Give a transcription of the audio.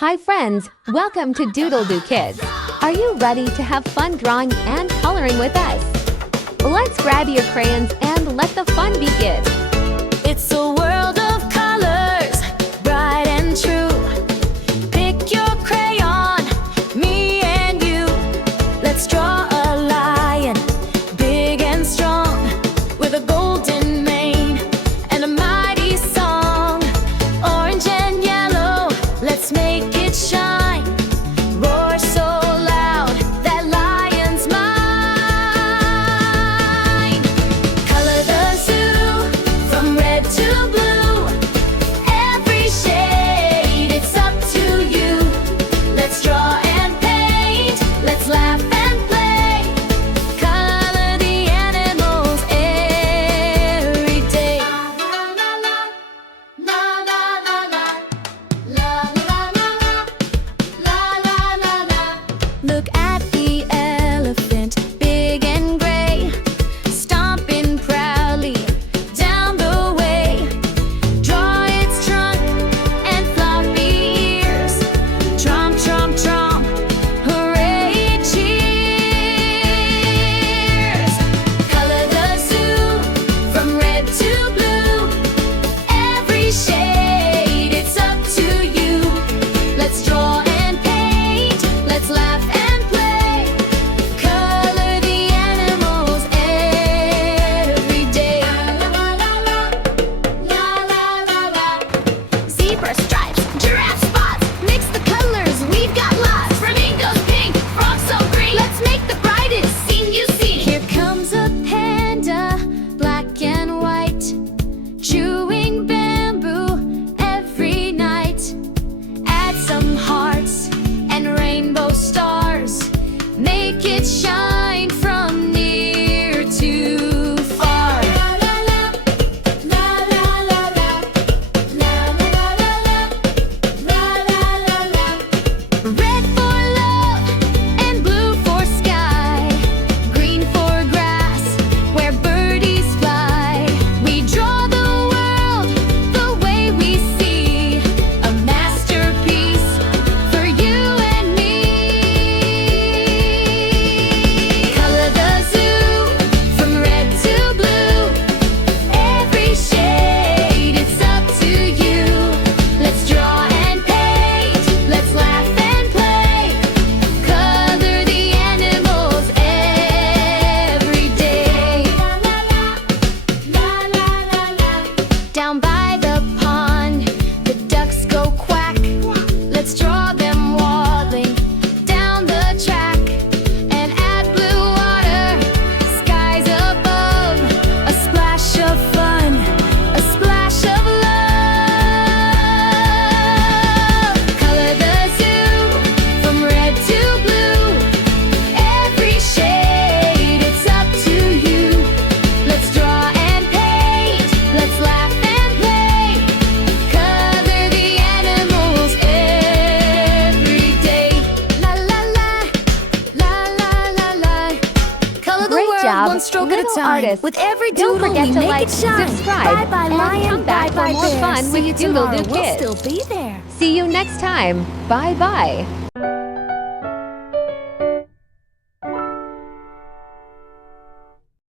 Hi friends, welcome to DoodleDoo Kids. Are you ready to have fun drawing and coloring with us? Let's grab your crayons and let the fun begin. It's a world of colors, bright and true. Pick your crayon, me and you. Let's draw a lion, big and strong, with a golden mane and a mighty song. Orange and yellow, let's make it shine. Roar so loud, that lion's mine. Color the zoo, from red to blue. Every shade, it's up to you. Let's draw and paint, let's laugh and play. Color the animals every day. La la la la la la la la la la la. Look at the elephant, big and gray, stomping proudly down the way. Draw its trunk and floppy ears. Tromp, tromp, tromp, hooray, cheers. Color the zoo, from red to blue. Every shade, it's up to you. Let's draw and paint, let's laugh and play. Color the animals every day. La la la la la la la. Zebra stripes, giraffe spots, mix the colors, we've got lots. Flamingos pink, frogs so green. Let's make the brightest scene you've seen. Here comes a panda, black and white, chewing bamboo every night. Add some hearts and rainbow stars. Make it shine from near to far. La la la la la la la la la la la la. Red for love and blue for sky, green for grass where birdies fly. We draw the world the way we see, a masterpiece for you and me. Color the zoo, from red to blue. Every shade, it's up to you. Let's draw and paint, let's laugh and play. Color the animals every day. La la la la la la. Down by the pond, the ducks go quack. Let's draw them waddling down the track and add blue water, skies above. A splash of fun, a splash of love. Color the zoo, from red to blue. Every shade, it's up to you. Let's draw and paint, let's laugh and play. Color the animals every day. La la la la la la la. Color the Great world job, one stroke at a little time. artists. With every Don't doodle forget we to make like, it shine. subscribe, Bye bye and lion, come back bye for bye more bear. fun See with you DoodleDoo tomorrow. We'll Kids. still be there. See you next time. Bye bye.